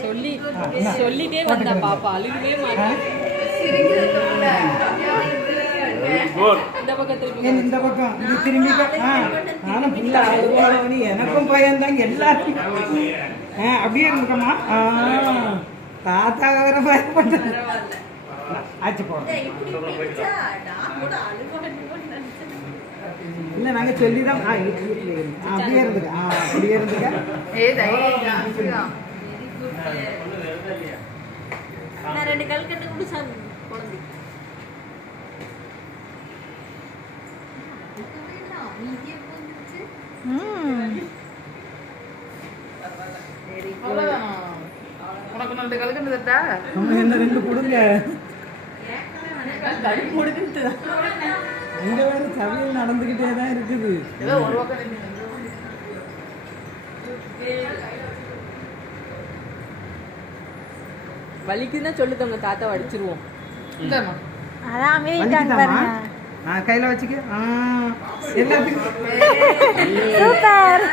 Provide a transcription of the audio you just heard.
சொல்லிட்டே வந்தா பாப்பா அழுகவே மாட்டேன். இந்த பக்கம் இது திரும்பி நானும் ஃபுல்லா அழுவானி எனக்கும் பயந்தாங்க எல்லாரும். அப்படியே இருக்கமா தாத்தா வர பயப்பட்டேன். ஆச்சு போறோம் இல்ல நாங்க சொல்லிதான் அப்படியே இருந்துக்க அப்படியே இருந்துக்க. ரெண்டு கல்கட்டு கூட சாமி குழந்தை உனக்கு 2 கல்கண்டு தட்டா என்ன 2 கொடுங்க. இங்க வேற சமையல் நடந்துகிட்டே தான் இருக்குது. ஏதோ ஒரு பக்கம் வலிக்குதுன்னா சொல்லுதவங்க தாத்தாவை அடிச்சிருவோம். கையில வச்சுக்க எல்லாத்துக்கும் சூப்பர்.